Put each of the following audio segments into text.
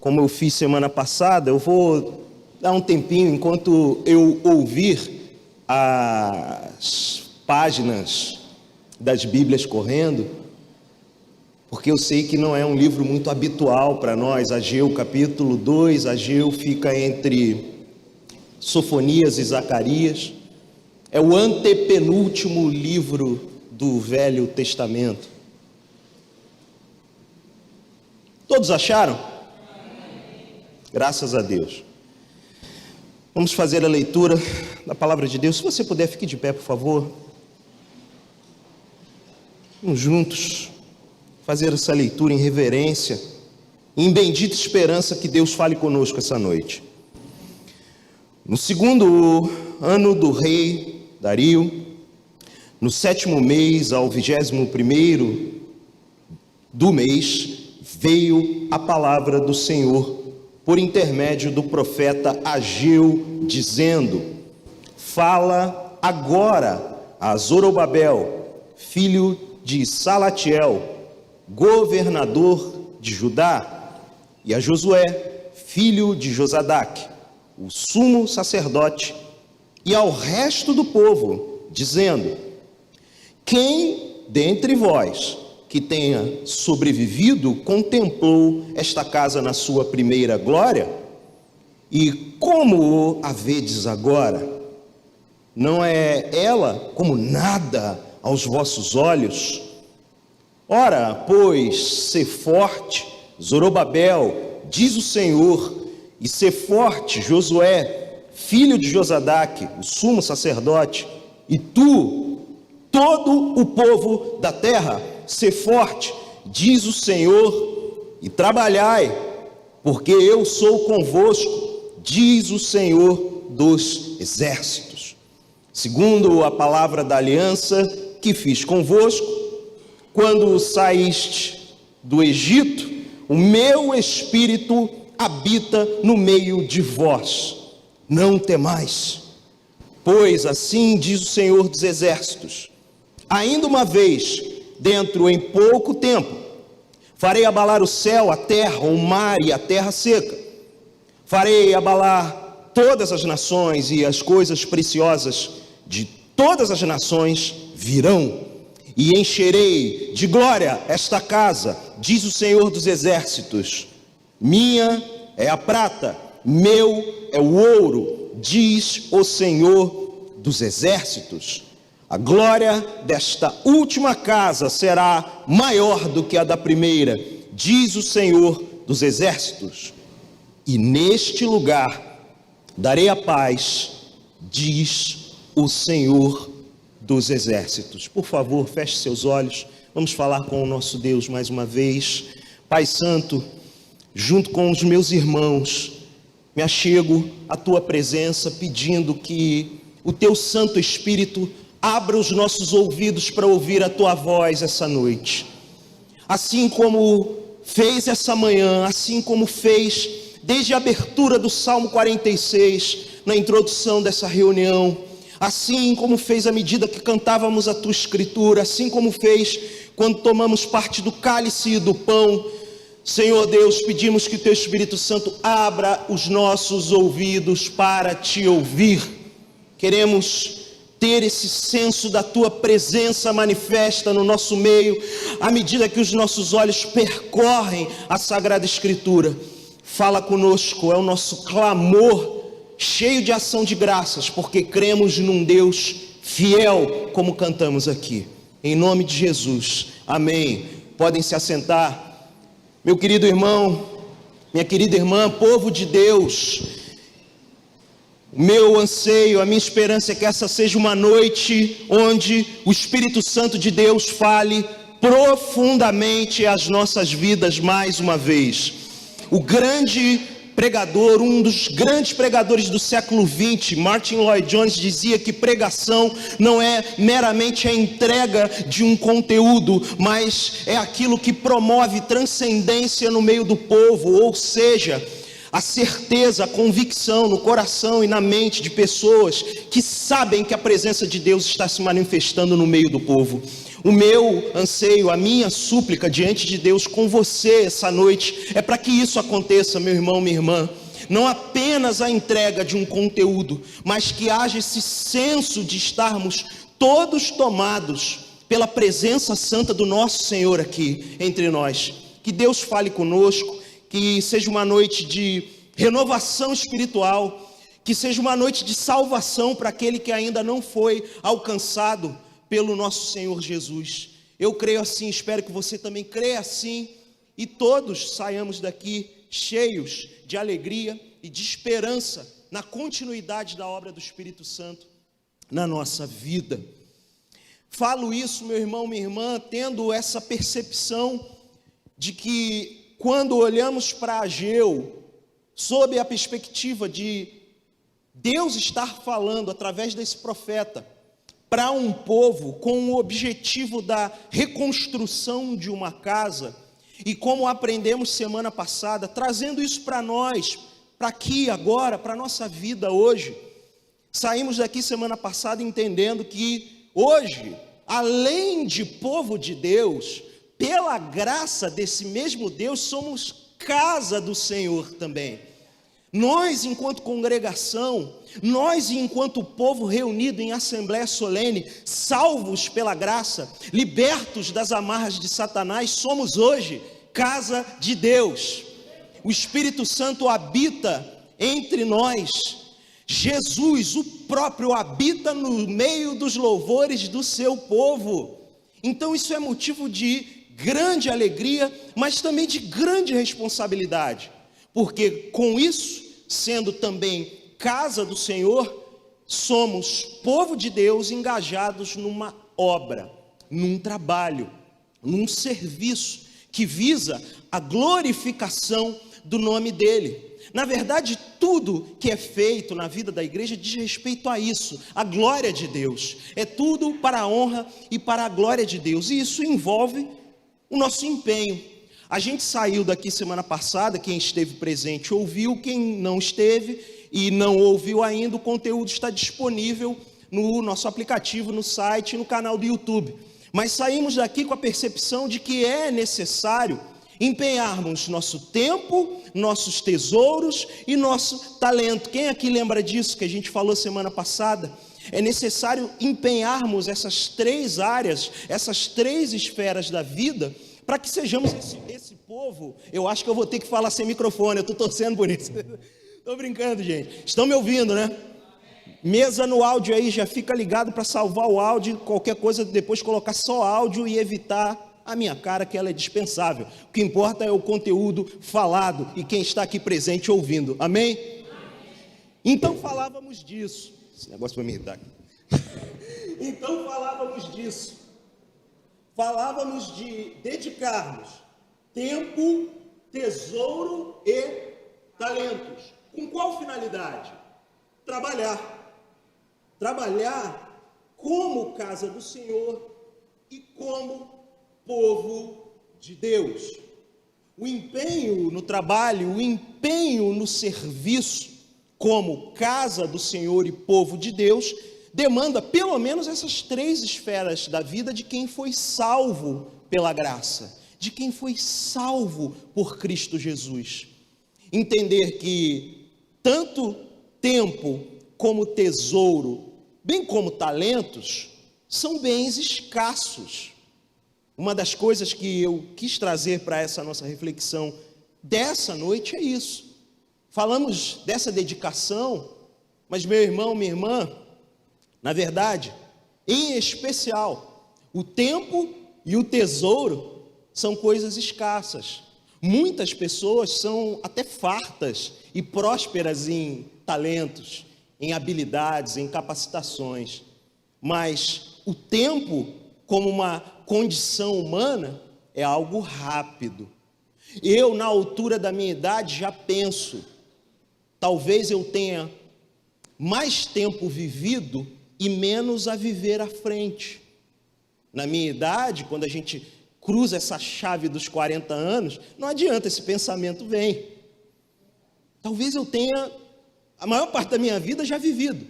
como eu fiz semana passada, eu vou dar um tempinho enquanto eu ouvir as páginas das Bíblias correndo, porque eu sei que não é um livro muito habitual para nós. Ageu capítulo 2, Ageu fica entre Sofonias e Zacarias, é o antepenúltimo livro do Velho Testamento. Todos acharam? Graças a Deus. Vamos fazer a leitura da palavra de Deus. Se você puder, fique de pé, por favor. Vamos juntos fazer essa leitura em reverência, em bendita esperança que Deus fale conosco essa noite. No segundo ano do rei Dario, no 7º mês, ao 21º do mês, veio a palavra do Senhor por intermédio do profeta Ageu, dizendo: fala agora a Zorobabel, filho de Salatiel, governador de Judá, e a Josué, filho de Josadaque, o sumo sacerdote, e ao resto do povo, dizendo: quem dentre vós que tenha sobrevivido contemplou esta casa na sua primeira glória? E como a vedes agora? Não é ela como nada aos vossos olhos? Ora, pois, sê forte, Zorobabel, diz o Senhor, e sê forte, Josué, filho de Josadaque, o sumo sacerdote, e tu, todo o povo da terra, sê forte, diz o Senhor, e trabalhai, porque eu sou convosco, diz o Senhor dos exércitos, segundo a palavra da aliança que fiz convosco, quando saíste do Egito. O meu espírito habita no meio de vós, não temais, pois assim diz o Senhor dos exércitos: ainda uma vez, dentro em pouco tempo, farei abalar o céu, a terra, o mar e a terra seca. Farei abalar todas as nações, e as coisas preciosas de todas as nações virão, e encherei de glória esta casa, diz o Senhor dos exércitos. Minha é a prata, meu é o ouro, diz o Senhor dos exércitos. A glória desta última casa será maior do que a da primeira, diz o Senhor dos exércitos. E neste lugar darei a paz, diz o Senhor dos exércitos. Por favor, feche seus olhos, vamos falar com o nosso Deus mais uma vez. Pai Santo, junto com os meus irmãos, me achego à tua presença, pedindo que o teu Santo Espírito abra os nossos ouvidos para ouvir a tua voz essa noite. Assim como fez essa manhã, assim como fez desde a abertura do Salmo 46, na introdução dessa reunião, assim como fez à medida que cantávamos a tua escritura, assim como fez quando tomamos parte do cálice e do pão. Senhor Deus, pedimos que o teu Espírito Santo abra os nossos ouvidos para te ouvir. Queremos ter esse senso da tua presença manifesta no nosso meio, à medida que os nossos olhos percorrem a Sagrada Escritura. Fala conosco, é o nosso clamor, cheio de ação de graças, porque cremos num Deus fiel, como cantamos aqui. Em nome de Jesus, amém. Podem se assentar. Meu querido irmão, minha querida irmã, povo de Deus, o meu anseio, a minha esperança é que essa seja uma noite onde o Espírito Santo de Deus fale profundamente às nossas vidas mais uma vez. O grande pregador, um dos grandes pregadores do século XX, Martin Lloyd-Jones, dizia que pregação não é meramente a entrega de um conteúdo, mas é aquilo que promove transcendência no meio do povo, ou seja, a certeza, a convicção no coração e na mente de pessoas que sabem que a presença de Deus está se manifestando no meio do povo. O meu anseio, a minha súplica diante de Deus com você essa noite é para que isso aconteça, meu irmão, minha irmã. Não apenas a entrega de um conteúdo, mas que haja esse senso de estarmos todos tomados pela presença santa do nosso Senhor aqui entre nós. Que Deus fale conosco, que seja uma noite de renovação espiritual, que seja uma noite de salvação para aquele que ainda não foi alcançado pelo nosso Senhor Jesus. Eu creio assim, espero que você também creia assim, e todos saiamos daqui cheios de alegria e de esperança na continuidade da obra do Espírito Santo na nossa vida. Falo isso, meu irmão, minha irmã, tendo essa percepção de que quando olhamos para Ageu, sob a perspectiva de Deus estar falando através desse profeta para um povo com o objetivo da reconstrução de uma casa, e como aprendemos semana passada, trazendo isso para nós, para aqui, agora, para a nossa vida hoje, saímos daqui semana passada entendendo que hoje, além de povo de Deus, pela graça desse mesmo Deus, somos casa do Senhor também. Nós, enquanto congregação, nós, enquanto povo reunido em assembleia solene, salvos pela graça, libertos das amarras de Satanás, somos hoje casa de Deus. O Espírito Santo habita entre nós. Jesus, o próprio, habita no meio dos louvores do seu povo. Então isso é motivo de grande alegria, mas também de grande responsabilidade, porque com isso, sendo também casa do Senhor, somos povo de Deus engajados numa obra, num trabalho, num serviço que visa a glorificação do nome dele. Na verdade, tudo que é feito na vida da igreja diz respeito a isso, a glória de Deus. É tudo para a honra e para a glória de Deus, e isso envolve o nosso empenho. A gente saiu daqui semana passada, quem esteve presente ouviu, quem não esteve e não ouviu ainda, o conteúdo está disponível no nosso aplicativo, no site e no canal do YouTube. Mas saímos daqui com a percepção de que é necessário empenharmos nosso tempo, nossos tesouros e nosso talento. Quem aqui lembra disso que a gente falou semana passada? É necessário empenharmos essas três áreas, essas três esferas da vida, para que sejamos esse povo. Eu acho que eu vou ter que falar sem microfone, eu estou torcendo por isso. Estou brincando, gente. Estão me ouvindo, né? Mesa no áudio aí, já fica ligado para salvar o áudio, qualquer coisa depois colocar só áudio e evitar a minha cara, que ela é dispensável. O que importa é o conteúdo falado e quem está aqui presente ouvindo. Amém? Então falávamos disso. Esse negócio vai me irritar aqui. Então falávamos disso. Falávamos de dedicarmos tempo, tesouro e talentos. Com qual finalidade? Trabalhar. Trabalhar como casa do Senhor e como povo de Deus. O empenho no trabalho, o empenho no serviço como casa do Senhor e povo de Deus demanda pelo menos essas três esferas da vida de quem foi salvo pela graça, de quem foi salvo por Cristo Jesus. Entender que tanto tempo como tesouro, bem como talentos, são bens escassos. Uma das coisas que eu quis trazer para essa nossa reflexão dessa noite é isso. Falamos dessa dedicação, mas meu irmão, minha irmã, na verdade, em especial, o tempo e o tesouro são coisas escassas. Muitas pessoas são até fartas e prósperas em talentos, em habilidades, em capacitações, mas o tempo, como uma condição humana, é algo rápido. Eu, na altura da minha idade, já penso, talvez eu tenha mais tempo vivido e menos a viver à frente. Na minha idade, quando a gente cruza essa chave dos 40 anos, não adianta, esse pensamento vem. Talvez eu tenha a maior parte da minha vida já vivido.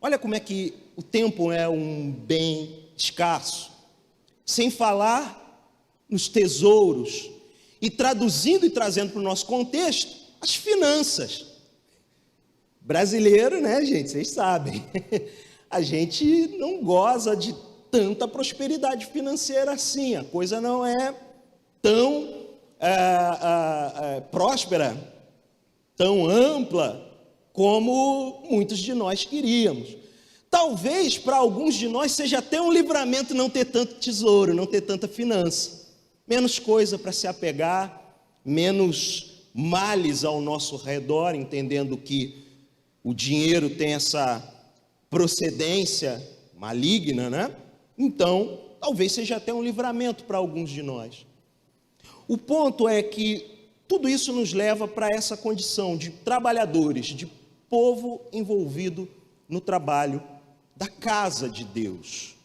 Olha como é que o tempo é um bem escasso. sem falar nos tesouros, e traduzindo e trazendo para o nosso contexto, as finanças. Brasileiro, né, gente, vocês sabem, a gente não goza de tanta prosperidade financeira assim, a coisa não é tão próspera, tão ampla, como muitos de nós queríamos. Talvez para alguns de nós seja até um livramento não ter tanto tesouro, não ter tanta finança, menos coisa para se apegar, menos males ao nosso redor, entendendo que o dinheiro tem essa procedência maligna, né? Então, talvez seja até um livramento para alguns de nós. O ponto é que tudo isso nos leva para essa condição de trabalhadores, de povo envolvido no trabalho da casa de Deus.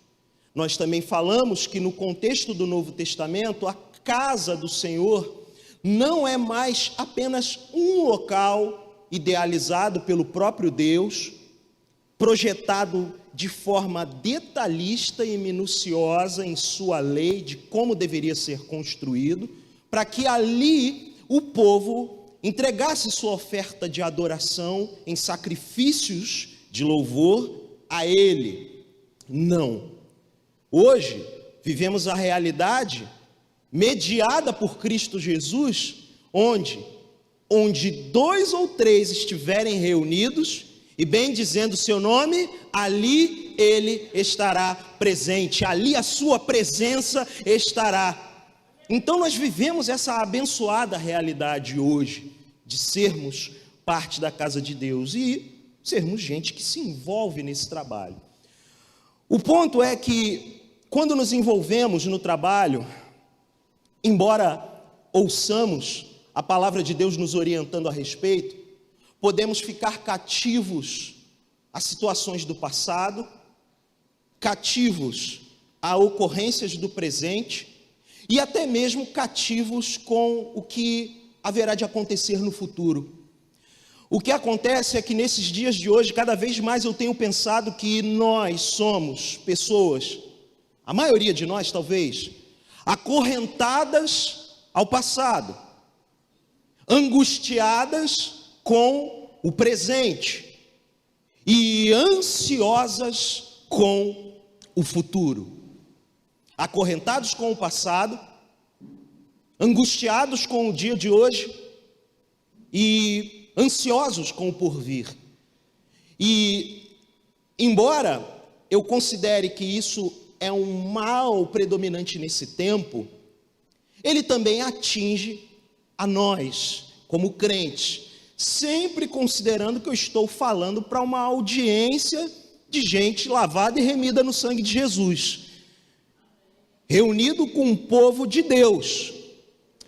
Nós também falamos que no contexto do Novo Testamento, a casa do Senhor não é mais apenas um local idealizado pelo próprio Deus, projetado de forma detalhista e minuciosa em sua lei de como deveria ser construído, para que ali o povo entregasse sua oferta de adoração em sacrifícios de louvor a Ele. Não. Hoje vivemos a realidade mediada por Cristo Jesus, onde 2 ou 3 estiverem reunidos e bem dizendo o seu nome, ali Ele estará presente, ali a sua presença estará. Então nós vivemos essa abençoada realidade hoje, de sermos parte da casa de Deus e sermos gente que se envolve nesse trabalho. O ponto é que, quando nos envolvemos no trabalho, embora ouçamos a palavra de Deus nos orientando a respeito, podemos ficar cativos a situações do passado, cativos a ocorrências do presente e até mesmo cativos com o que haverá de acontecer no futuro. O que acontece é que nesses dias de hoje, cada vez mais eu tenho pensado que nós somos pessoas, a maioria de nós talvez, acorrentadas ao passado, angustiadas com o presente e ansiosas com o futuro. Acorrentados com o passado, angustiados com o dia de hoje e ansiosos com o porvir. E, embora eu considere que isso é um mal predominante nesse tempo, ele também atinge a nós, como crentes, sempre considerando que eu estou falando para uma audiência de gente lavada e remida no sangue de Jesus, reunido com o povo de Deus.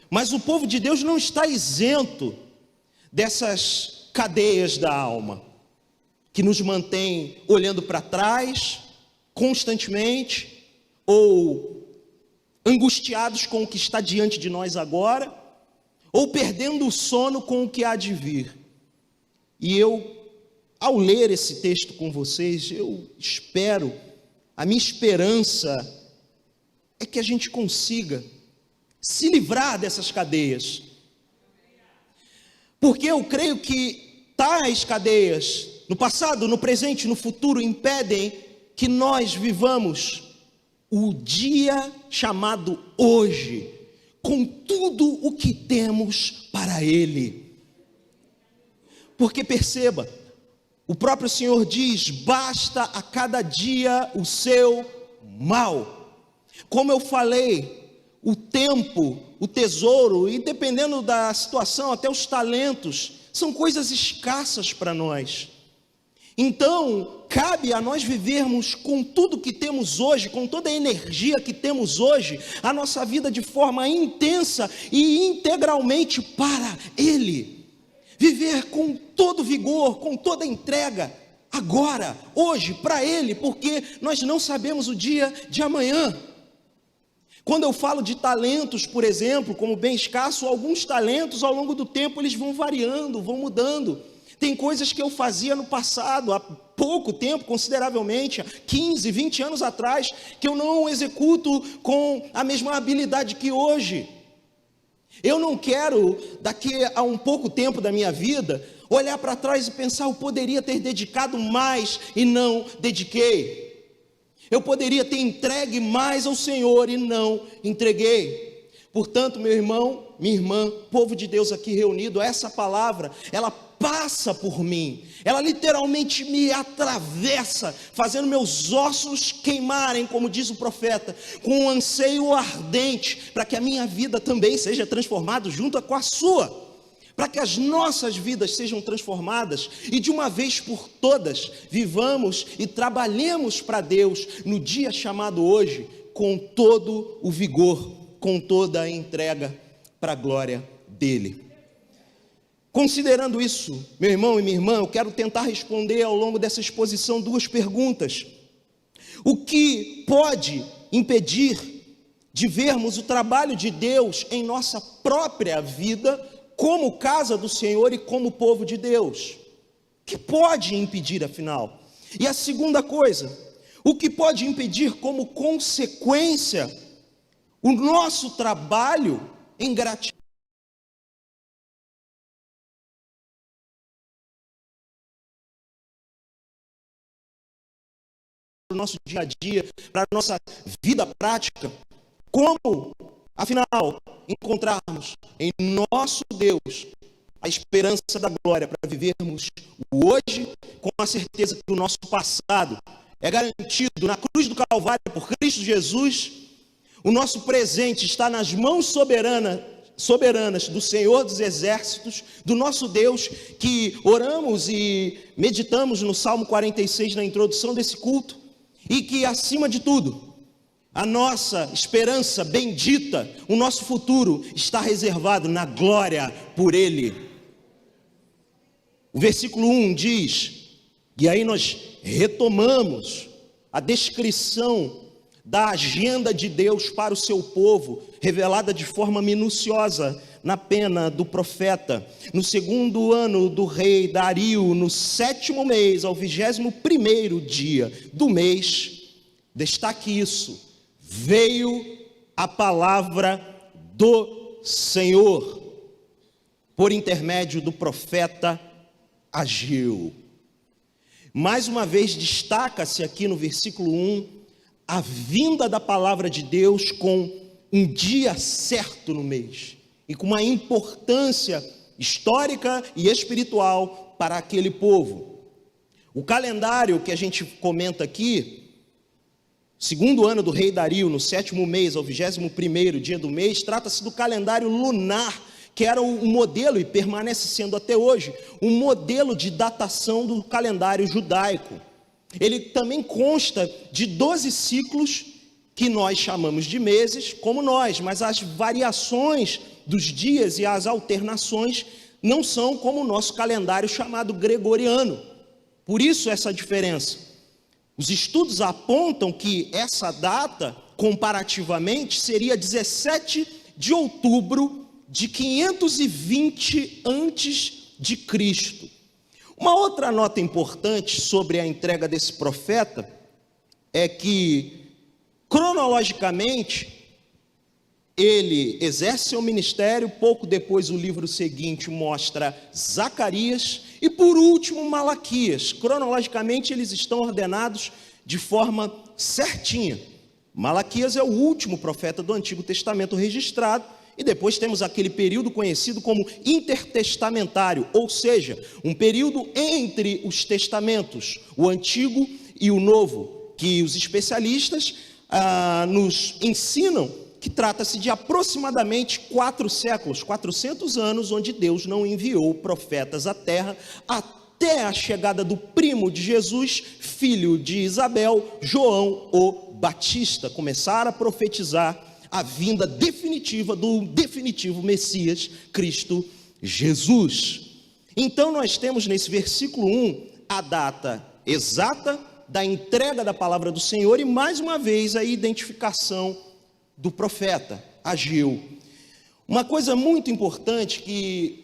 Mas o povo de Deus não está isento dessas cadeias da alma, que nos mantém olhando para trás constantemente, ou angustiados com o que está diante de nós agora, ou perdendo o sono com o que há de vir. E eu, ao ler esse texto com vocês, a minha esperança é que a gente consiga se livrar dessas cadeias, porque eu creio que tais cadeias, no passado, no presente, no futuro, impedem que nós vivamos o dia chamado hoje, com tudo o que temos para Ele. Porque perceba, o próprio Senhor diz: basta a cada dia o seu mal. Como eu falei, o tempo, o tesouro, e dependendo da situação, até os talentos, são coisas escassas para nós. Então, cabe a nós vivermos com tudo que temos hoje, com toda a energia que temos hoje, a nossa vida de forma intensa e integralmente para Ele. Viver com todo vigor, com toda entrega, agora, hoje, para Ele, porque nós não sabemos o dia de amanhã. Quando eu falo de talentos, por exemplo, como bem escasso, alguns talentos ao longo do tempo eles vão variando, vão mudando. Tem coisas que eu fazia no passado, há pouco tempo, consideravelmente, há 15, 20 anos atrás, que eu não executo com a mesma habilidade que hoje. Eu não quero, daqui a um pouco tempo da minha vida, olhar para trás e pensar, eu poderia ter dedicado mais e não dediquei. Eu poderia ter entregue mais ao Senhor e não entreguei. Portanto, meu irmão, minha irmã, povo de Deus aqui reunido, essa palavra, ela passa por mim, ela literalmente me atravessa, fazendo meus ossos queimarem, como diz o profeta, com um anseio ardente, para que a minha vida também seja transformada junto com a sua, para que as nossas vidas sejam transformadas, e de uma vez por todas, vivamos e trabalhemos para Deus, no dia chamado hoje, com todo o vigor, com toda a entrega, para a glória dEle. Considerando isso, meu irmão e minha irmã, eu quero tentar responder ao longo dessa exposição duas perguntas. O que pode impedir de vermos o trabalho de Deus em nossa própria vida, como casa do Senhor e como povo de Deus? O que pode impedir, afinal? E a segunda coisa, o que pode impedir como consequência o nosso trabalho em gratidão? Para o nosso dia a dia, para a nossa vida prática, como, afinal, encontrarmos em nosso Deus a esperança da glória para vivermos o hoje, com a certeza que o nosso passado é garantido na cruz do Calvário por Cristo Jesus, o nosso presente está nas mãos soberanas do Senhor dos Exércitos, do nosso Deus, que oramos e meditamos no Salmo 46 na introdução desse culto, e que, acima de tudo, a nossa esperança bendita, o nosso futuro está reservado na glória por Ele. O versículo 1 diz, e aí nós retomamos a descrição da agenda de Deus para o seu povo, revelada de forma minuciosa na pena do profeta. No 2º ano do rei Dario, no 7º mês, ao 21º dia do mês, destaque isso, veio a palavra do Senhor, por intermédio do profeta Ageu. Mais uma vez destaca-se aqui no versículo 1, a vinda da palavra de Deus com um dia certo no mês, e com uma importância histórica e espiritual para aquele povo. O calendário que a gente comenta aqui, 2º ano do rei Dario, no 7º mês, ao 21º dia do mês, trata-se do calendário lunar, que era um modelo, e permanece sendo até hoje, um modelo de datação do calendário judaico. Ele também consta de 12 ciclos, que nós chamamos de meses, como nós, mas as variações dos dias e as alternações não são como o nosso calendário chamado gregoriano. Por isso essa diferença. Os estudos apontam que essa data, comparativamente, seria 17 de outubro de 520 antes de Cristo. Uma outra nota importante sobre a entrega desse profeta é que, cronologicamente, ele exerce seu ministério, pouco depois o livro seguinte mostra Zacarias, e por último Malaquias. Cronologicamente eles estão ordenados de forma certinha. Malaquias é o último profeta do Antigo Testamento registrado, e depois temos aquele período conhecido como intertestamentário, ou seja, um período entre os testamentos, o Antigo e o Novo, que os especialistas nos ensinam que trata-se de aproximadamente 4 séculos, 400 anos, onde Deus não enviou profetas à terra, até a chegada do primo de Jesus, filho de Isabel, João o Batista, começar a profetizar a vinda definitiva do definitivo Messias, Cristo Jesus. Então nós temos nesse versículo 1 a data exata da entrega da palavra do Senhor e mais uma vez a identificação do profeta Ageu. Uma coisa muito importante que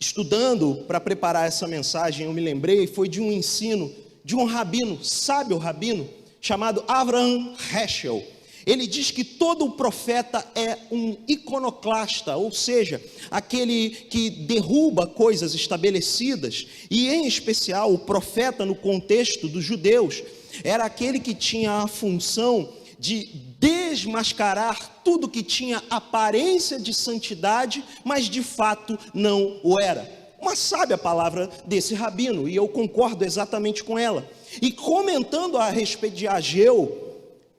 estudando para preparar essa mensagem, eu me lembrei, foi de um ensino de um rabino, sábio rabino, chamado Avraham Heschel. Ele diz que todo profeta é um iconoclasta, ou seja, aquele que derruba coisas estabelecidas, e em especial o profeta no contexto dos judeus, era aquele que tinha a função de desmascarar tudo que tinha aparência de santidade, mas de fato não o era. Uma sábia palavra desse rabino, e eu concordo exatamente com ela. E comentando a respeito de Ageu,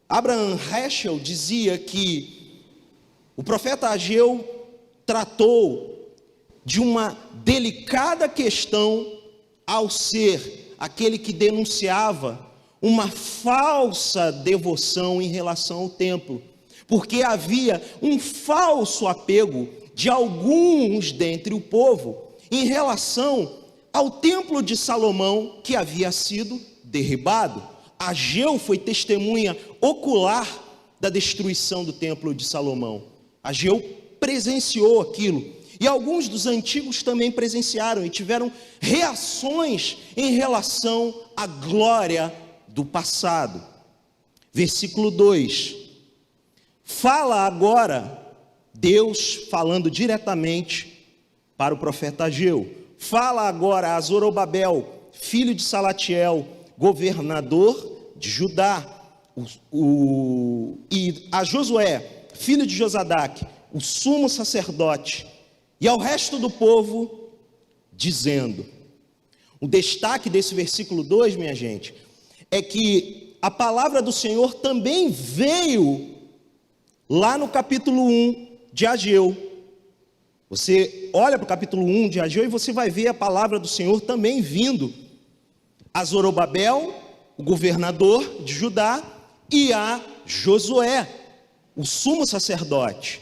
Avraham Heschel dizia que o profeta Ageu tratou de uma delicada questão ao ser aquele que denunciava uma falsa devoção em relação ao templo, porque havia um falso apego de alguns dentre o povo em relação ao templo de Salomão que havia sido derribado. Ageu foi testemunha ocular da destruição do templo de Salomão. Ageu presenciou aquilo. E alguns dos antigos também presenciaram e tiveram reações em relação à glória do passado. Versículo 2. Fala agora, Deus falando diretamente para o profeta Ageu. Fala agora a Zorobabel, filho de Salatiel, governador de Judá, e a Josué, filho de Josadaque, o sumo sacerdote, e ao resto do povo, dizendo. O destaque desse versículo 2, minha gente, é que a palavra do Senhor também veio lá no capítulo 1 de Ageu. Você olha para o capítulo 1 de Ageu e você vai ver a palavra do Senhor também vindo a Zorobabel, o governador de Judá, e a Josué, o sumo sacerdote.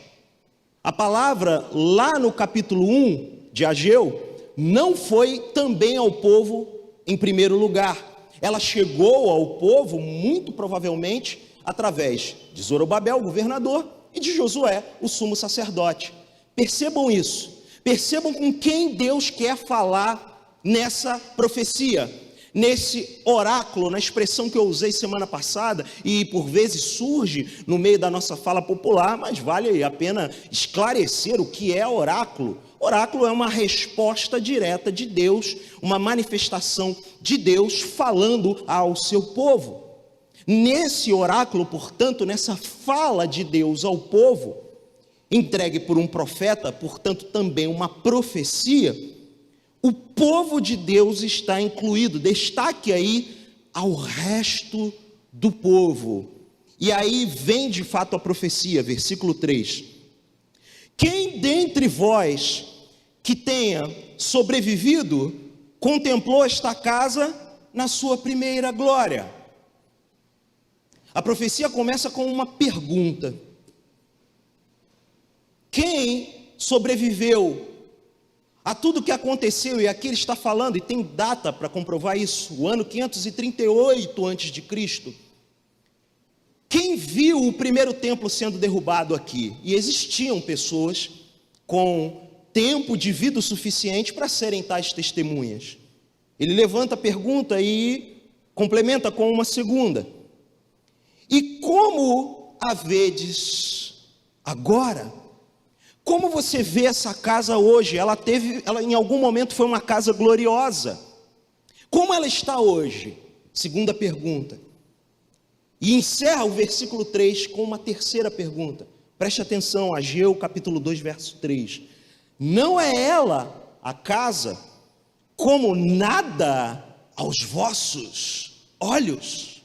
A palavra lá no capítulo 1 de Ageu não foi também ao povo em primeiro lugar. Ela chegou ao povo muito provavelmente através de Zorobabel, o governador, e de Josué, o sumo sacerdote. Percebam isso. Percebam com quem Deus quer falar nessa profecia, nesse oráculo, na expressão que eu usei semana passada, e por vezes surge no meio da nossa fala popular, mas vale a pena esclarecer o que é oráculo. Oráculo é uma resposta direta de Deus, uma manifestação de Deus falando ao seu povo. Nesse oráculo, portanto, nessa fala de Deus ao povo, entregue por um profeta, portanto também uma profecia, o povo de Deus está incluído. Destaque aí ao resto do povo. E aí vem de fato a profecia, versículo 3. Quem dentre vós que tenha sobrevivido, contemplou esta casa na sua primeira glória? A profecia começa com uma pergunta. Quem sobreviveu a tudo que aconteceu? E aqui ele está falando, e tem data para comprovar isso, o ano 538 a.C. Quem viu o primeiro templo sendo derrubado aqui? E existiam pessoas com tempo de vida suficiente para serem tais testemunhas. Ele levanta a pergunta e complementa com uma segunda. E como a vedes agora? Como você vê essa casa hoje? Ela em algum momento foi uma casa gloriosa. Como ela está hoje? Segunda pergunta. E encerra o versículo 3 com uma terceira pergunta. Preste atenção, Ageu capítulo 2, verso 3. Não é ela, a casa, como nada aos vossos olhos?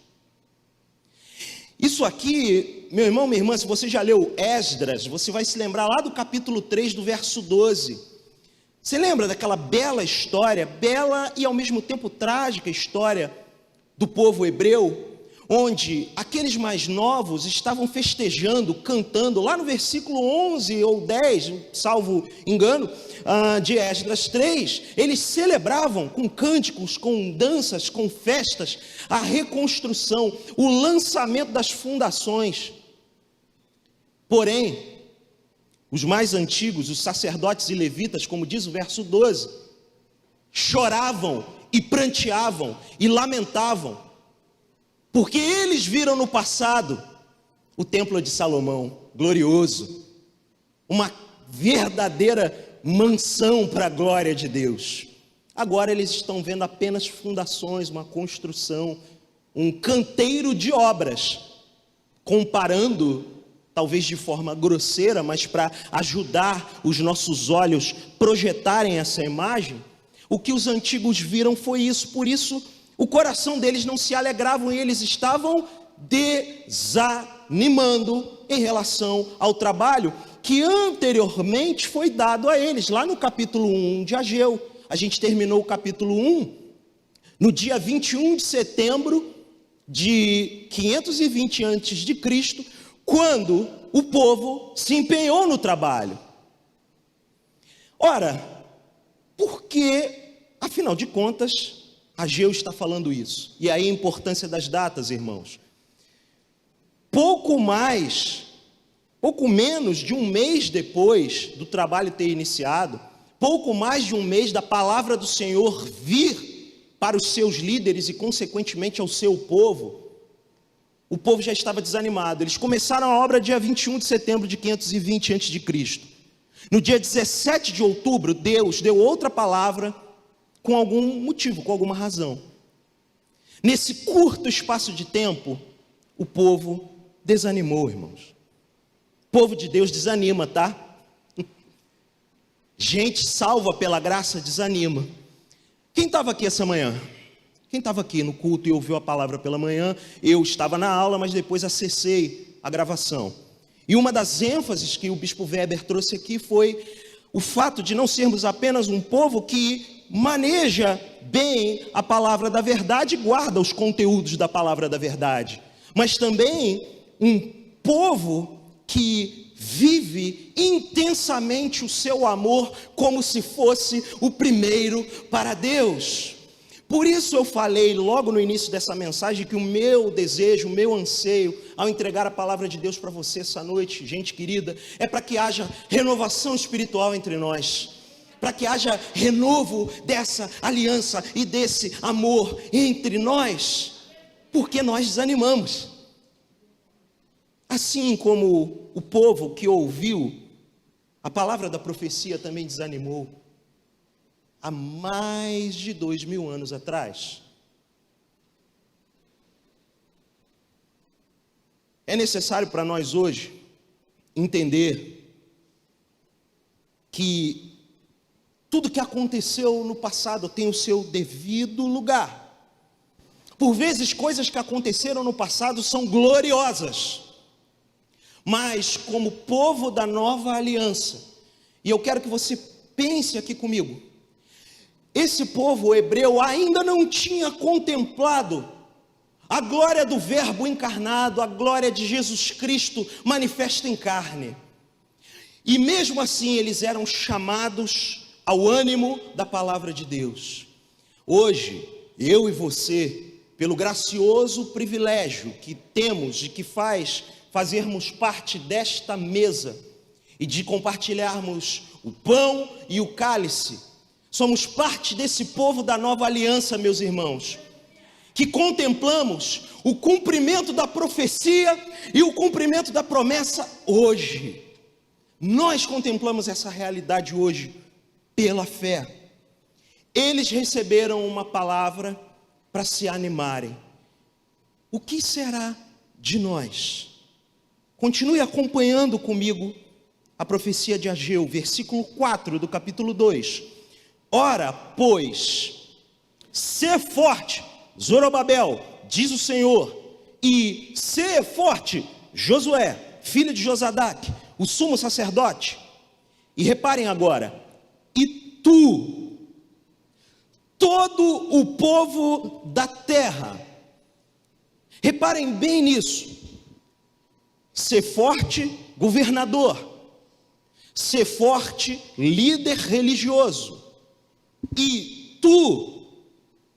Isso aqui, meu irmão, minha irmã, se você já leu Esdras, você vai se lembrar lá do capítulo 3, do verso 12. Você lembra daquela bela história, bela e ao mesmo tempo trágica história do povo hebreu, onde aqueles mais novos estavam festejando, cantando, lá no versículo 11 ou 10, salvo engano, de Esdras 3, eles celebravam com cânticos, com danças, com festas, a reconstrução, o lançamento das fundações. Porém, os mais antigos, os sacerdotes e levitas, como diz o verso 12, choravam e pranteavam e lamentavam, porque eles viram no passado o templo de Salomão, glorioso, uma verdadeira mansão para a glória de Deus. Agora eles estão vendo apenas fundações, uma construção, um canteiro de obras, comparando, talvez de forma grosseira, mas para ajudar os nossos olhos projetarem essa imagem. O que os antigos viram foi isso, por isso o coração deles não se alegrava e eles estavam desanimando em relação ao trabalho que anteriormente foi dado a eles, lá no capítulo 1 de Ageu. A gente terminou o capítulo 1 no dia 21 de setembro de 520 a.C., quando o povo se empenhou no trabalho. Ora, por que, afinal de contas, Ageu está falando isso? E aí a importância das datas, irmãos. Pouco menos de um mês depois do trabalho ter iniciado, pouco mais de um mês da palavra do Senhor vir para os seus líderes e consequentemente ao seu povo, o povo já estava desanimado. Eles começaram a obra dia 21 de setembro de 520 a.C. No dia 17 de outubro, Deus deu outra palavra com algum motivo, com alguma razão. Nesse curto espaço de tempo, o povo desanimou, irmãos. O povo de Deus desanima, tá? Gente salva pela graça desanima. Quem estava aqui essa manhã? Quem estava aqui no culto e ouviu a palavra pela manhã? Eu estava na aula, mas depois acessei a gravação. E uma das ênfases que o bispo Weber trouxe aqui foi o fato de não sermos apenas um povo que maneja bem a palavra da verdade e guarda os conteúdos da palavra da verdade, mas também um povo que vive intensamente o seu amor como se fosse o primeiro para Deus. Por isso eu falei logo no início dessa mensagem que o meu desejo, o meu anseio ao entregar a palavra de Deus para você essa noite, gente querida, é para que haja renovação espiritual entre nós, para que haja renovo dessa aliança e desse amor entre nós, porque nós desanimamos. Assim como o povo que ouviu a palavra da profecia também desanimou há mais de 2000 anos atrás. É necessário para nós hoje entender que tudo que aconteceu no passado tem o seu devido lugar. Por vezes coisas que aconteceram no passado são gloriosas, mas como povo da nova aliança, e eu quero que você pense aqui comigo, esse povo hebreu ainda não tinha contemplado a glória do Verbo encarnado, a glória de Jesus Cristo manifesta em carne. E mesmo assim eles eram chamados ao ânimo da palavra de Deus. Hoje, eu e você, pelo gracioso privilégio que temos e que fazermos parte desta mesa e de compartilharmos o pão e o cálice, somos parte desse povo da nova aliança, meus irmãos, que contemplamos o cumprimento da profecia e o cumprimento da promessa hoje. Nós contemplamos essa realidade hoje pela fé. Eles receberam uma palavra para se animarem. O que será de nós? Continue acompanhando comigo a profecia de Ageu, versículo 4 do capítulo 2. Ora, pois, sê forte, Zorobabel, diz o Senhor, e sê forte, Josué, filho de Josadaque, o sumo sacerdote. E reparem agora, e tu, todo o povo da terra, reparem bem nisso, sê forte, governador, sê forte, líder religioso. E tu,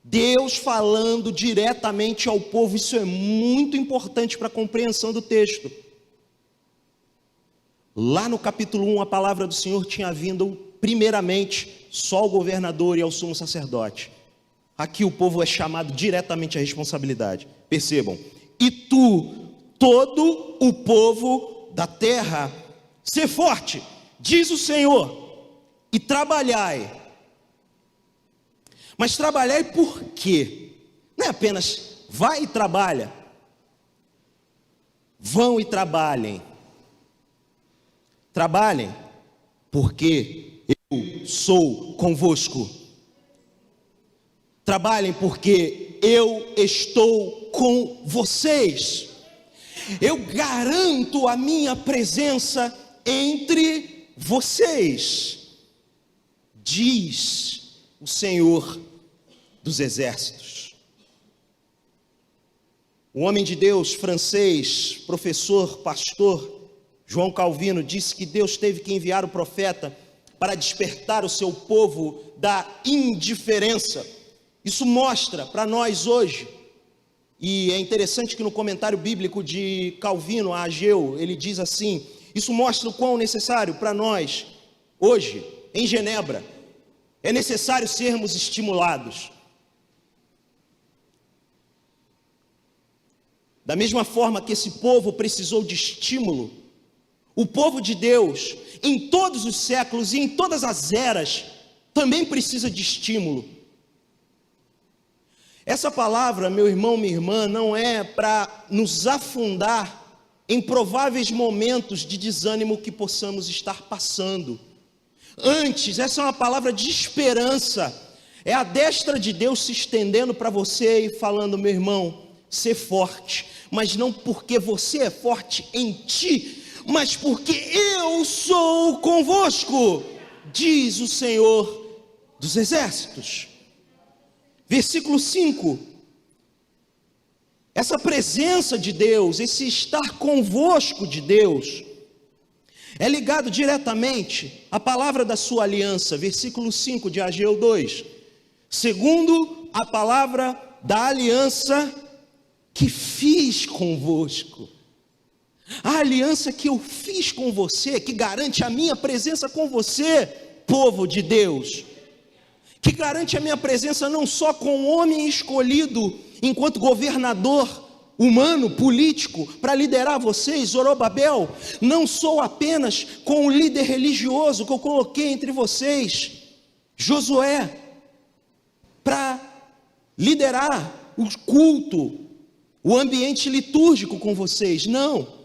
Deus falando diretamente ao povo, isso é muito importante para a compreensão do texto. Lá no capítulo 1, a palavra do Senhor tinha vindo primeiramente só ao governador e ao sumo sacerdote. Aqui o povo é chamado diretamente à responsabilidade. Percebam: e tu, todo o povo da terra, sê forte, diz o Senhor, e trabalhai. Mas trabalhai por quê? Não é apenas vai e trabalha. Vão e trabalhem. Trabalhem, porque eu sou convosco. Trabalhem, porque eu estou com vocês. Eu garanto a minha presença entre vocês, diz o Senhor dos Exércitos. O homem de Deus francês, professor, pastor João Calvino disse que Deus teve que enviar o profeta para despertar o seu povo da indiferença. Isso mostra para nós hoje, e é interessante que no comentário bíblico de Calvino a Ageu, ele diz assim: isso mostra o quão necessário para nós, hoje, em Genebra, é necessário sermos estimulados. Da mesma forma que esse povo precisou de estímulo, o povo de Deus, em todos os séculos e em todas as eras, também precisa de estímulo. Essa palavra, meu irmão, minha irmã, não é para nos afundar em prováveis momentos de desânimo que possamos estar passando. Antes, essa é uma palavra de esperança. É a destra de Deus se estendendo para você e falando: meu irmão, ser forte, mas não porque você é forte em ti, mas porque eu sou convosco, diz o Senhor dos Exércitos. Versículo 5, essa presença de Deus, esse estar convosco de Deus, é ligado diretamente à palavra da sua aliança. Versículo 5 de Ageu 2, segundo a palavra da aliança que fiz convosco. A aliança que eu fiz com você, que garante a minha presença com você, povo de Deus, que garante a minha presença não só com o homem escolhido enquanto governador humano, político, para liderar vocês, Zorobabel, não sou apenas com o líder religioso que eu coloquei entre vocês, Josué, para liderar o culto, o ambiente litúrgico com vocês, não.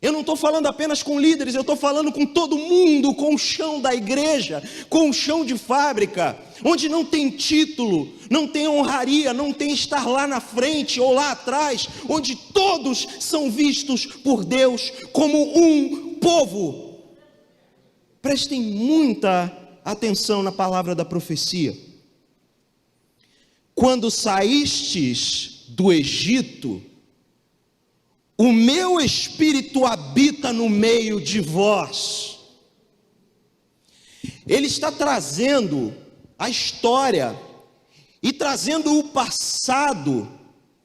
Eu não estou falando apenas com líderes, eu estou falando com todo mundo, com o chão da igreja, com o chão de fábrica, onde não tem título, não tem honraria, não tem estar lá na frente ou lá atrás, onde todos são vistos por Deus como um povo. Prestem muita atenção na palavra da profecia. Quando saístes do Egito, o meu espírito habita no meio de vós. Ele está trazendo a história e trazendo o passado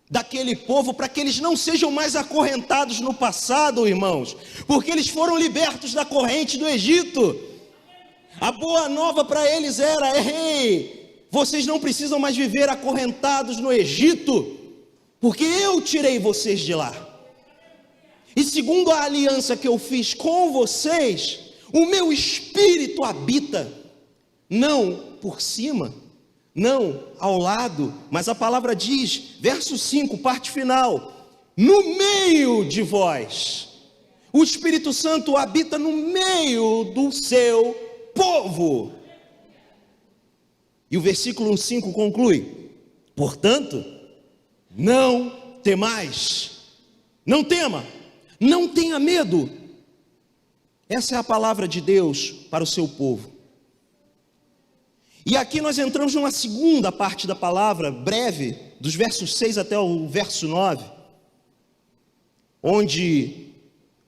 daquele povo para que eles não sejam mais acorrentados no passado, irmãos, porque eles foram libertos da corrente do Egito. A boa nova para eles era: ei, vocês não precisam mais viver acorrentados no Egito, porque eu tirei vocês de lá. E segundo a aliança que eu fiz com vocês, o meu espírito habita, não por cima, não ao lado, mas a palavra diz, verso 5, parte final, no meio de vós. O Espírito Santo habita no meio do seu povo. E o versículo 5 conclui: portanto, não temais, não tema, não tenha medo. Essa é a palavra de Deus para o seu povo. E aqui nós entramos numa segunda parte da palavra, breve, dos versos 6 até o verso 9, onde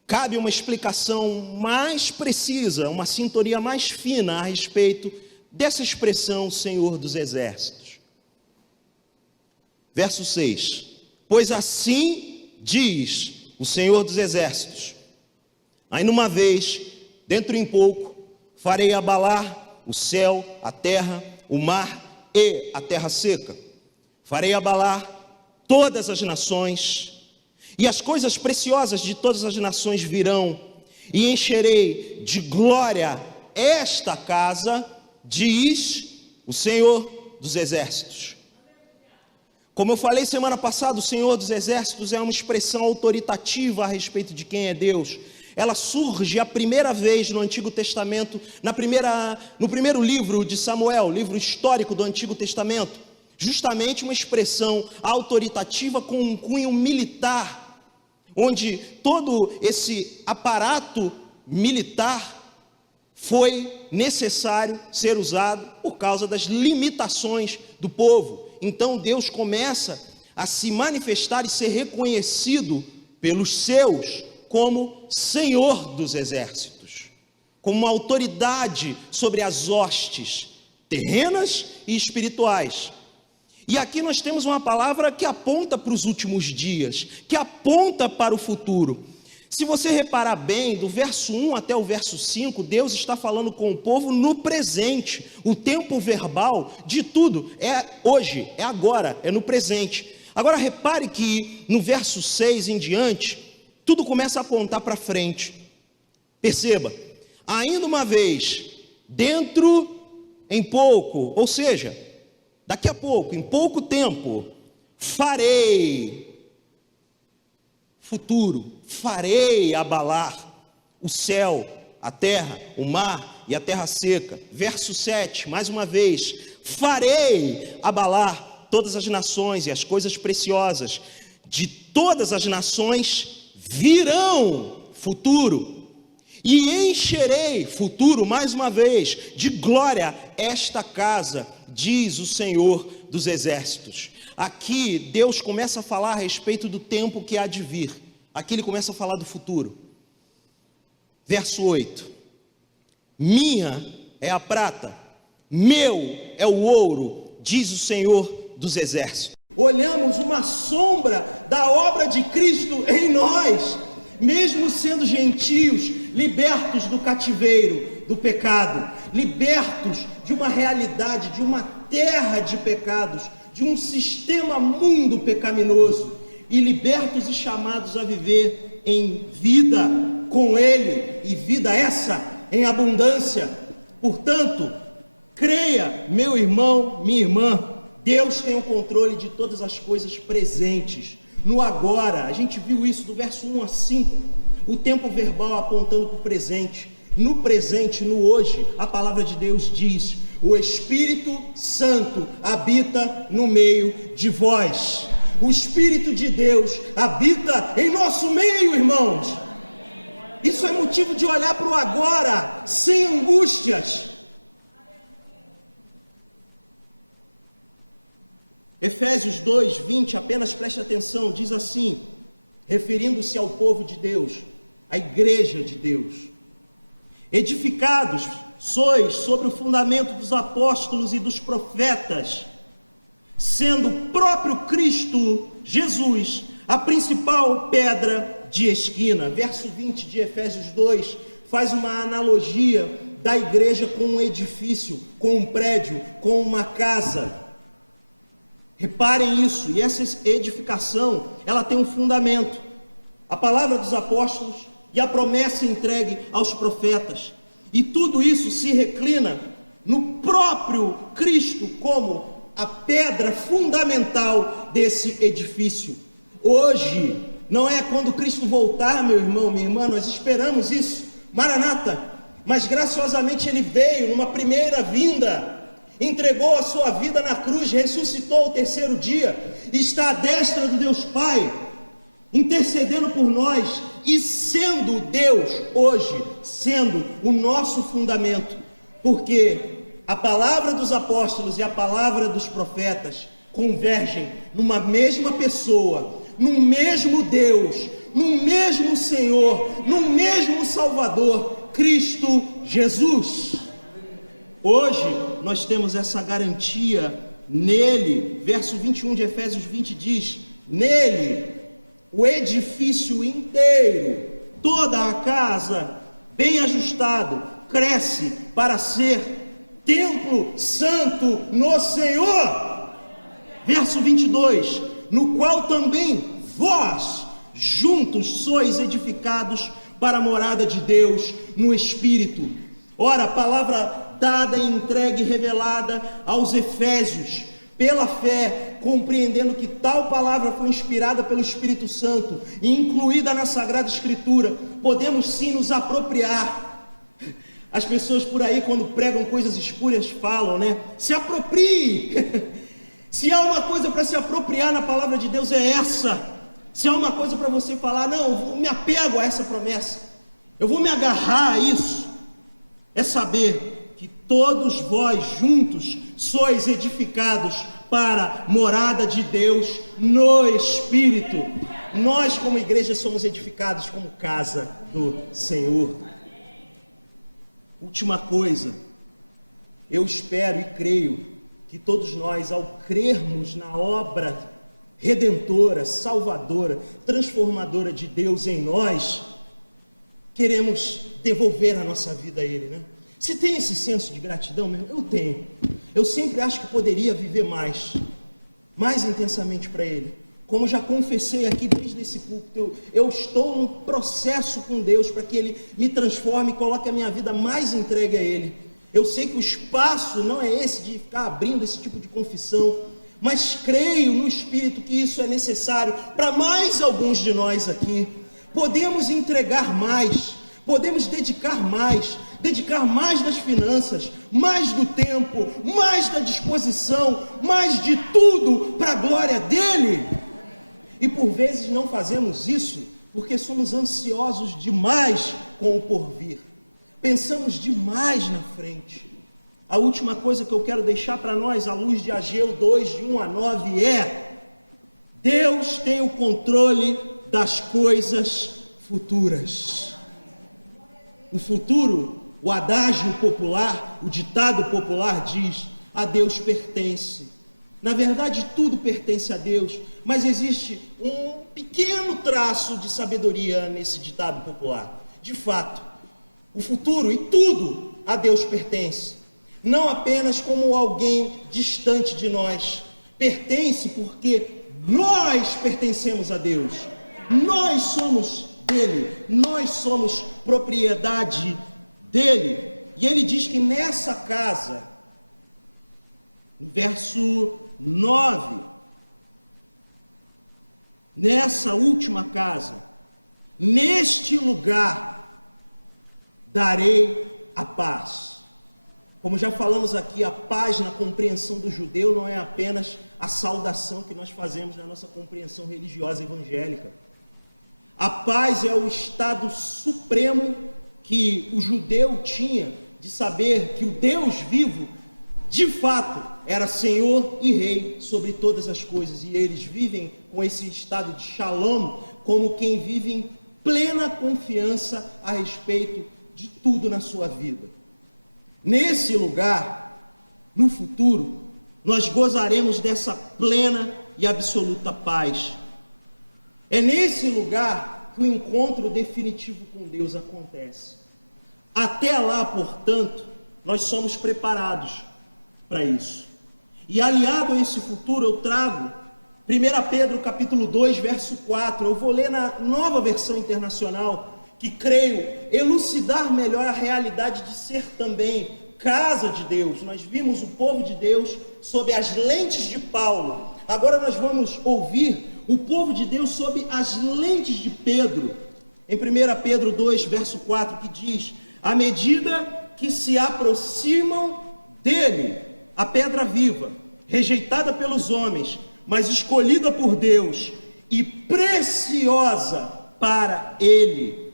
cabe uma explicação mais precisa, uma sintonia mais fina a respeito dessa expressão Senhor dos Exércitos. Verso 6: pois assim diz o Senhor dos Exércitos: Ainda uma vez, dentro em pouco, farei abalar o céu, a terra, o mar e a terra seca. Farei abalar todas as nações, e as coisas preciosas de todas as nações virão, e encherei de glória esta casa, diz o Senhor dos Exércitos. Como eu falei semana passada, o Senhor dos Exércitos é uma expressão autoritativa a respeito de quem é Deus. Ela surge a primeira vez no Antigo Testamento, no primeiro livro de Samuel, livro histórico do Antigo Testamento. Justamente uma expressão autoritativa com um cunho militar, onde todo esse aparato militar foi necessário ser usado por causa das limitações do povo. Então Deus começa a se manifestar e ser reconhecido pelos seus como Senhor dos Exércitos, como uma autoridade sobre as hostes terrenas e espirituais. E aqui nós temos uma palavra que aponta para os últimos dias, que aponta para o futuro. Se você reparar bem, do verso 1 até o verso 5, Deus está falando com o povo no presente. O tempo verbal de tudo é hoje, é agora, é no presente. Agora repare que no verso 6 em diante, tudo começa a apontar para frente. Perceba, ainda uma vez, dentro em pouco, ou seja, daqui a pouco, em pouco tempo, farei, futuro, farei abalar o céu, a terra, o mar e a terra seca. Verso 7, mais uma vez, farei abalar todas as nações, e as coisas preciosas de todas as nações virão, futuro, e encherei, futuro, mais uma vez, de glória esta casa, diz o Senhor dos Exércitos. Aqui Deus começa a falar a respeito do tempo que há de vir. Aqui ele começa a falar do futuro. Verso 8: minha é a prata, meu é o ouro, diz o Senhor dos Exércitos. Olhamos uma sombra da obra de Cristo em nós, mesmo sendo gentios, libertos do cativeiro do pecado, libertos de uma realidade, de uma terra de pecados, de um sistema mundo pecaminoso, e libertos e chamados a viver em vida com Ele, e vida essa em abundância. Portanto, creia, meu irmão, minha irmã, Deus tem o controle de todas as coisas presentes, no agora. A gente viu isso do verso 1 a 5, o tempo verbal apontando para o presente. No presente, no hoje, a palavra de Deus diz: o Espírito Santo habita no meio de vós. O Espírito de Deus habita em nosso meio, irmãos. Isso é motivo de olhar para o agora, sem angústias. Efésios 2:20, apenas preste atenção, diz assim, referindo-se ao povo de Deus, à igreja de Deus: edificados sois sobre o fundamento dos apóstolos e dos profetas, sendo o próprio Cristo Jesus a principal pedra de esquina. Verso 20 de Efésios 2 faz uma analogia da igreja com um edifício, com um prédio, com uma casa. Reparem isso, e essa edificação, ela tem um fundamento, a palavra dos apóstolos e a promessa entregue aos profetas, e tudo isso se reclina no próprio Cristo como a pedra fundamental desse edifício. Hoje, não é quando Cristo voltar, meu irmão, minha irmã, nós esperamos isso, Maranata, mas graciosamente Ele veio numa primeira vinda, entregou a sua vida na cruz, ressuscitou ao terceiro dia, está à destra do Deus Pai, intercedendo por nós, e sendo Deus hoje, sendo o nosso fundamento, porque a palavra dos apóstolos e a palavra dos profetas convergem numa mesma pessoa, num mesmo Deus, num mesmo Senhor, num mesmo Salvador, Cristo Jesus. Hoje nós temos essa garantia nele. Verso 21 de Efésios 20 diz: nele o edifício inteiro, toda a casa, bem ajustado, cresce para ser templo santo no Senhor. Verso 22, no qual também vós juntos sois edificados para a morada de Deus no Espírito. Ora, a palavra dada e entregue e revelada aos Efésios, pela fé, compreendendo que tal palavra foi inspirada pelo Espírito Santo e incluída na Sagrada Escritura, podemos sim nos apropriar. As pessoas por aí, quando pregam coisas espúrias, falam, né? Se aproprie! Se há uma coisa para se apropriar na palavra de Deus, é essa. Se há uma coisa para você falar, não, eu me apego a essa promessa, eu vou me agarrar a isso, é saber que todos vós juntos sois edificados para a morada de Deus no Espírito. Nós como igreja somos edificados como casa do Senhor. Última coisa, eu espero e creio que todos nós, ao crermos na obra redentora, salvadora, transformadora de Deus em nós, queremos devolver a nossa vida a Ele, né? Você tem esse senso de gratidão mesmo? Eu tenho. Eu sempre acho que poderia viver mais intensamente para Ele. Como já confessei aqui desde esse púlpito, eu estou num processo com Deus para que Ele me transforme e coloque a minha vida mais entregue a Ele. Eu sei que o espaço não é esse de ficar abrindo esse tipo de confissão, mas creio no Espírito que isso é necessário para mais alguns de nós aqui. Podemos entregar mais, podemos dedicar mais das finanças, mais do tempo, mais da disposição, mais de tudo para a glória dEle. E por vezes não fazemos isso porque somos ansiosos demais com o porvir, pensamos demais na frente. A última coisa que eu quero deixar para nós, à luz de Ageu 2, de 1 a 9, é: Deus tem o controle das coisas futuras. O futuro, o adágio popular, o ditado popular diz: a Deus pertence. Na verdade, tudo pertence a Deus, mas existe um pequeno traço de sabedoria nesse ditado popular. De fato, o futuro e tudo a Deus pertence. Não apenas como alguém distante de nós, pertence porque nós pertencemos a Deus, nós somos dele, nós somos propriedade dele. E ele diz que nessa casa, no verso 9, nessa última casa, neste lugar darei a paz. Como já falamos aqui, a paz na compreensão do judeu não é apenas a saudação que nós fazemos na nossa compreensão religiosa evangélica. A paz é o estado supremo que o judeu tinha de saber que o Deus vivo, de fato, era Senhor e Rei sobre todas as coisas. E eles vivem com esse estado de shalom como quem vive em plena confiança a respeito de tudo na sua vida. Nesse lugar, no futuro, nós gozaremos dessa plena e absoluta paz. É nesse lugar que o encontro definitivo com Deus acontece. Até lá, portanto, nós somos preparados para isso. E aliado a esse futuro, eu trago 1 Pedro capítulo 2, verso 4. Eu vou ler na Nova Versão Internacional, que creio elucidar melhor a realidade de ser também casa de Deus. Nós vimos o povo de Deus sob as lentes de Paulo. Agora nós vamos ouvir o povo de Deus sob as lentes de Pedro. Em 1 Pedro 2, verso 4, que diz: à medida que se aproximam dele, a pedra viva, rejeitada pelos homens, mas escolhida por Deus e preciosa para ele,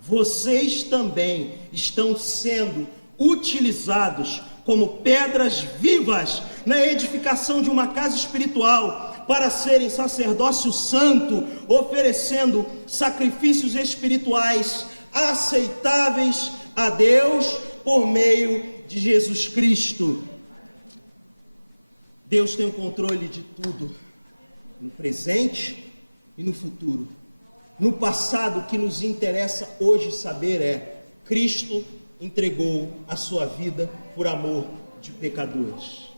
vocês também estão sendo utilizados como pedras vivas na edificação de uma casa espiritual, para serem sacerdócio santo, oferecendo sacrifícios espirituais aceitáveis a Deus por meio de Jesus Cristo. Deus tem o controle de tudo, no presente e no futuro. no passado, o que nos interessa hoje saber é: Cristo entregou a sua vida por amor de pecadores.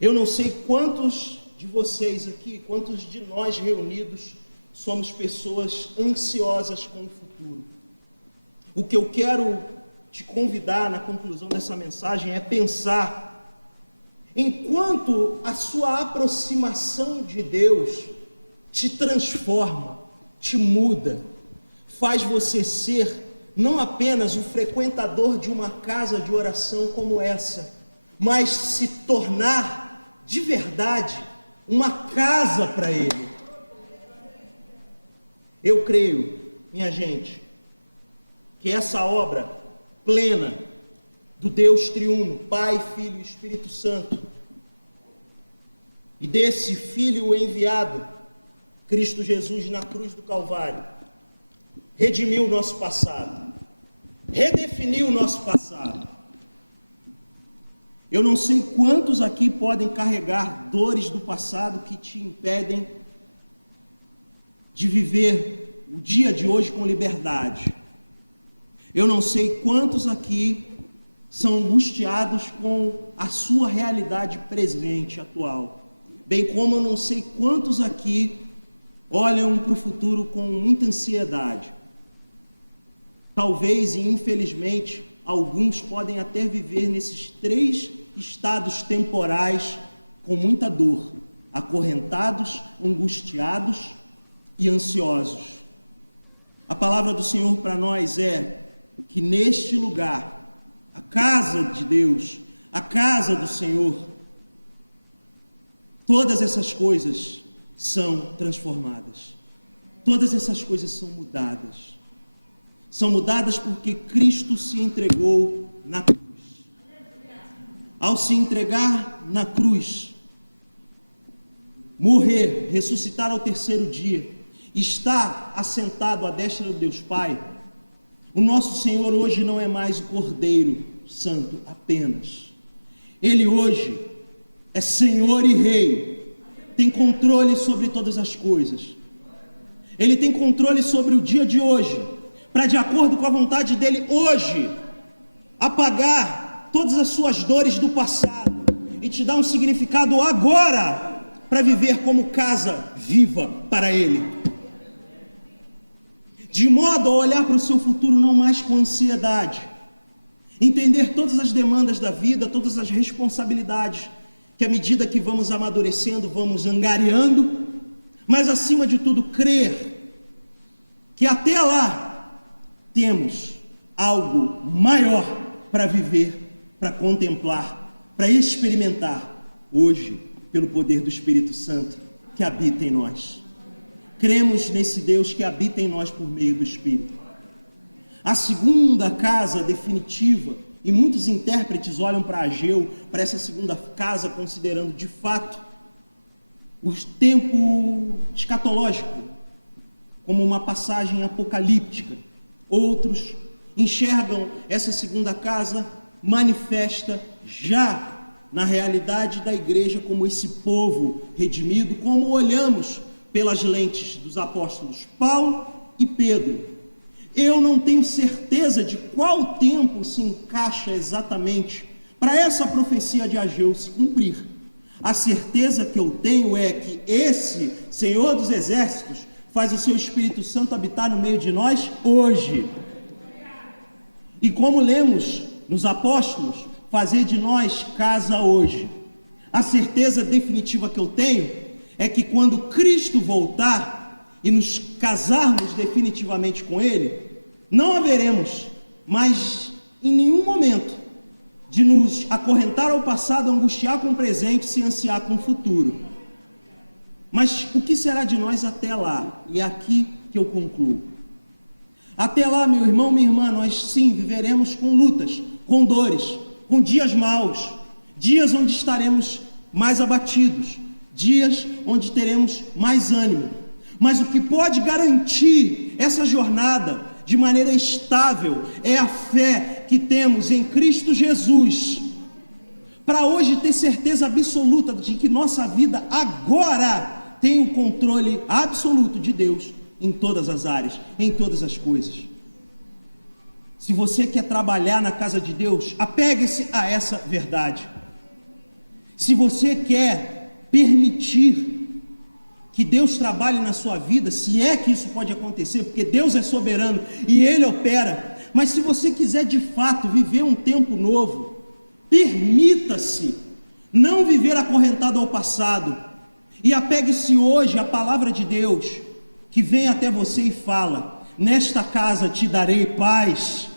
Eu não sei quantos de vocês aqui, quantos de nós reunidos somos pessoas ansiosas com o futuro. O que eu quero te convidar na conclusão dessa mensagem é pensar enquanto a sua aproximação de Deus te transforma, te muda, faz você ser não apenas um frequentador de uma casa de oração como essa, mas se tornar de verdade uma casa para Ele. Eu creio, minha gente, que essa obra plena do Deus triuno, Pai, Filho e Espírito Santo, e desse Filho enviado, Cristo Jesus na cruz do Calvário, redimiu o nosso passado, redefiniu o nosso passado. Eu não sei quantos aqui podem carregar dores do passado que te impedem de viver o dia de hoje com liberdade. Eu não sei quantos aqui são angustiados com a sua realidade presente, atual. Bem como eu não sei quantos aqui olham para o futuro com muita ansiedade. Talvez, e infelizmente, alguns podem até viver nesses 3 estados temporais com muita dor, acorrentados, angustiados e ansiosos. A palavra do Senhor para nós é que neste lugar, a casa de Deus, a casa do Senhor, todas essas coisas são transformadas, todas essas coisas são mudadas. São mudadas porque Cristo se entregou na cruz. Ao se entregar na cruz, morrer, ressuscitar ao 3º dia, estar assentado à destra de Deus Pai, o nosso Senhor hoje não é mais o Cordeiro Santo apenas. Ele hoje é Senhor e Rei, tem controle sobre todas as coisas. Ele tem controle sobre o dia de hoje, para, de acordo com a vontade dele, hoje, apagar todas as suas dores do passado e te dar um significado agora, para viver como casa viva para Ele. De modo a olhar para o seu futuro não mais com ansiedade, entender todas as demandas da vida, todas as responsabilidades, que à medida que vamos amadurecendo, vamos angariando, mas acima de tudo, crer que até lá, temos algo maior para viver, para contemplar, para experimentar hoje, pelo poder do Espírito Santo que habita em nós. Cremos nesse Deus que habita em nós por meio do Espírito. A segunda casa definitiva, e muitos intérpretes olham para Ageu, para essa segunda casa, considerando de fato o tempo escatológico, como uma passagem apocalíptica. Outros enxergam essa segunda casa manifesta já na realidade da igreja como esse povo redimido, como olhamos pelas lentes dos apóstolos Paulo e Pedro. Eu não tenho certeza de qual tempo se encaixa exatamente para essa profecia de Ageu se cumprir. A certeza que eu tenho é que esse Senhor dos Exércitos faz o seu Espírito Santo habitar no meio de nós hoje. E como lemos nos apóstolos, fazer de nós casa hoje. A certeza definitiva que eu tenho é que quando Cristo voltar e nos casarmos definitivamente com Ele, não haveremos mais em nenhum momento de nos acorrentar ao passado, angustiar com o presente, se ansiar com o futuro. Mas o que será de nós até lá? E é aqui que eu concluo. Até lá, meu irmão, minha irmã, nós sim viveremos com lutas, com dores, com dias maus, dias onde estaremos mais abatidos, dias onde teremos mais ânimo. Mas o que pode garantir essa jornada de maneira estável é a fé que temos em Cristo Jesus, para hoje ter certeza absoluta de que nossa vida agora tem o controle absoluto de Deus em todas as áreas, em todas as coisas. Se você quer trabalhar na casa de Deus, apegue-se a essa verdade. Se você quer permitir que Deus trabalhe na sua vida, se é que isso pode acontecer, porque Deus é soberano e Ele opera, mas se você quiser de fato viver um tempo novo, permita-se não viver acorrentado ao passado e apegue-se hoje à palavra de Deus, que vem até você e fala: nesta casa te darei paz.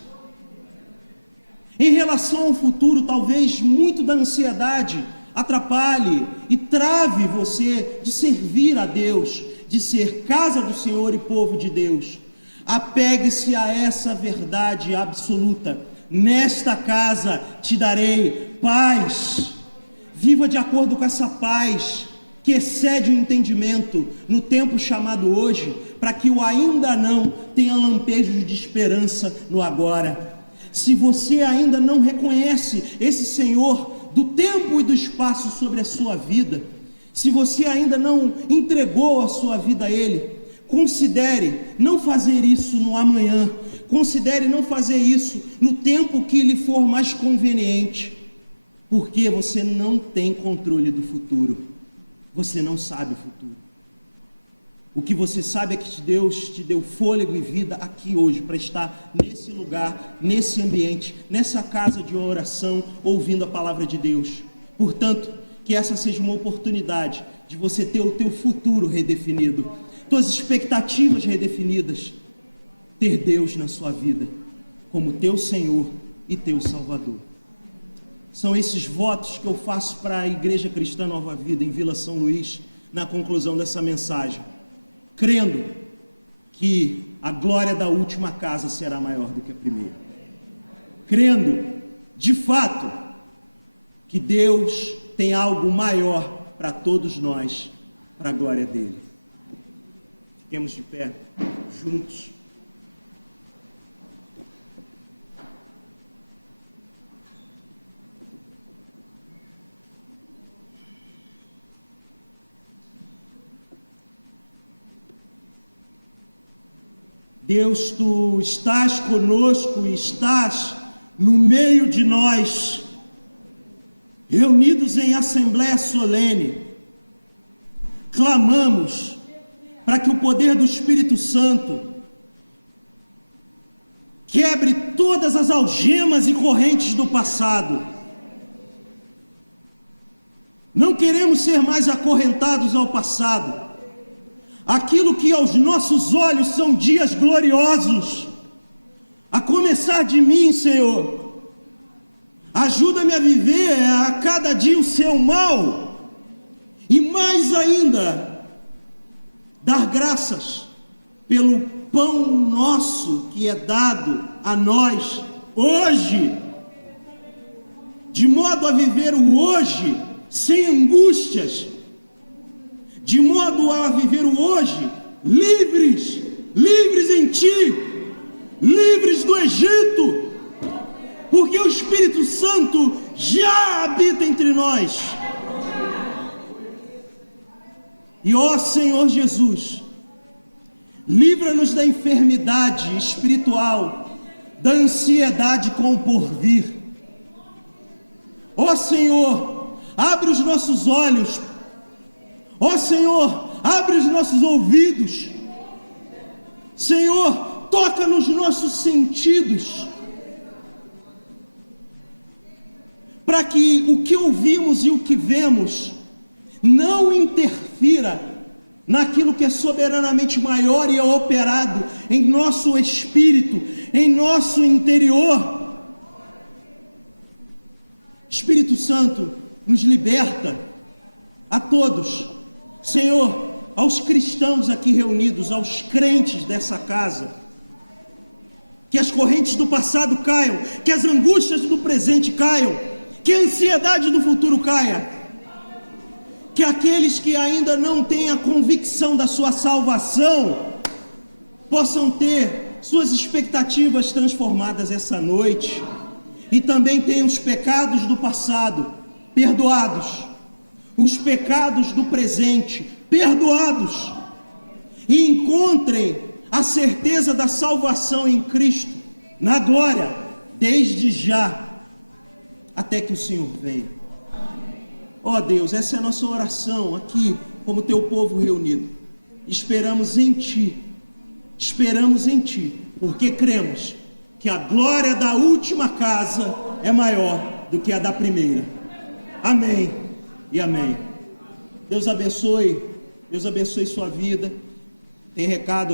Em relação ao futuro, talvez muito da ansiedade atrapalhe e trave você de servir a Deus, de ser casa do Senhor e povo de Deus. Apegue-se a essa verdade absoluta: nesta casa te darei paz. Viva de acordo com essa paz que excede o entendimento no tempo chamado hoje, para que o ainda não tenha lampejos de esperança no agora. Se você ainda não reconhece esse Senhor do tempo e do espaço sobre a sua vida, se você ainda não entregou a sua vida a Ele, considere não fazer isso no amanhã, considere não fazer isso no tempo que lhe for mais conveniente, porque você não tem controle do futuro. Você não sabe o futuro. O que você sabe é que Deus te deu fôlego e vida aqui hoje, para estar nesse lugar, nesse ambiente, nessa casa de oração, ouvindo a palavra de Deus. Portanto, que essa seja uma oportunidade de você ter o teu futuro redefinido, tuas expectativas redefinidas, ter Deus na sua vida como teu Senhor e teu Salvador. São esses votos que eu faço para a Igreja Cristã Nova Vida em Vila São Luís, na conclusão dessa mensagem, crendo que a glória da última casa será maior do que a primeira, crendo de fato que Deus tem algo maior para todos nós, para a glória dele. Fiquemos de pé juntos. Deus, Tu estás conosco e estás no meio de nós, reunidos em assembleia solene. Clamamos para que o poder do Espírito Santo quebre todas as algemas e correntes do passado. Não queremos ser mais acorrentados ao passado. Aquilo que aos nossos olhos são dias gloriosos, a começar de mim, Senhor, ajuda-me a viver a cada dia o seu mal, e mais ainda, dar graças pelo pão nosso que é dado a nós hoje, de modo a viver o hoje sem angústias, de modo a viver o hoje livres, livres em Ti, livres do Egito, porque o Espírito Santo já habita entre nós. E ó Senhor Jesus, livra-nos da enfermidade espiritual, da ansiedade com o porvir. Ó Senhor, abre os nossos olhos. Ó Senhor, abre os nossos ouvidos. Senhor, toca nos nossos sentidos, para que o que ouvimos e o que vemos não interfira naquilo que é soberanamente maior e é operado em nosso espírito, em nosso interior. Espírito Santo, nos liberta a todos. Senhor, aos cristãos aqui reunidos, aos crentes dessa casa, que as correntes do passado caiam, que as angústias do presente caiam, que a ansiedade do futuro caia, que aqueles que ainda não têm a convicção da sua salvação possam ter suas expectativas transformadas essa noite, e também tenham os pecados do passado perdoados, os pecados do presente perdoados, e encontrem a certeza da salvação em Cristo, na glória, desde já, até que o Senhor venha. Ó Deus, essa é a nossa oração aqui, como teu povo reunido. Esperamos em Ti, porque cremos que a glória da última casa é maior do que a da primeira. Amém e amém. Deus abençoe sua vida. Tem recado aqui.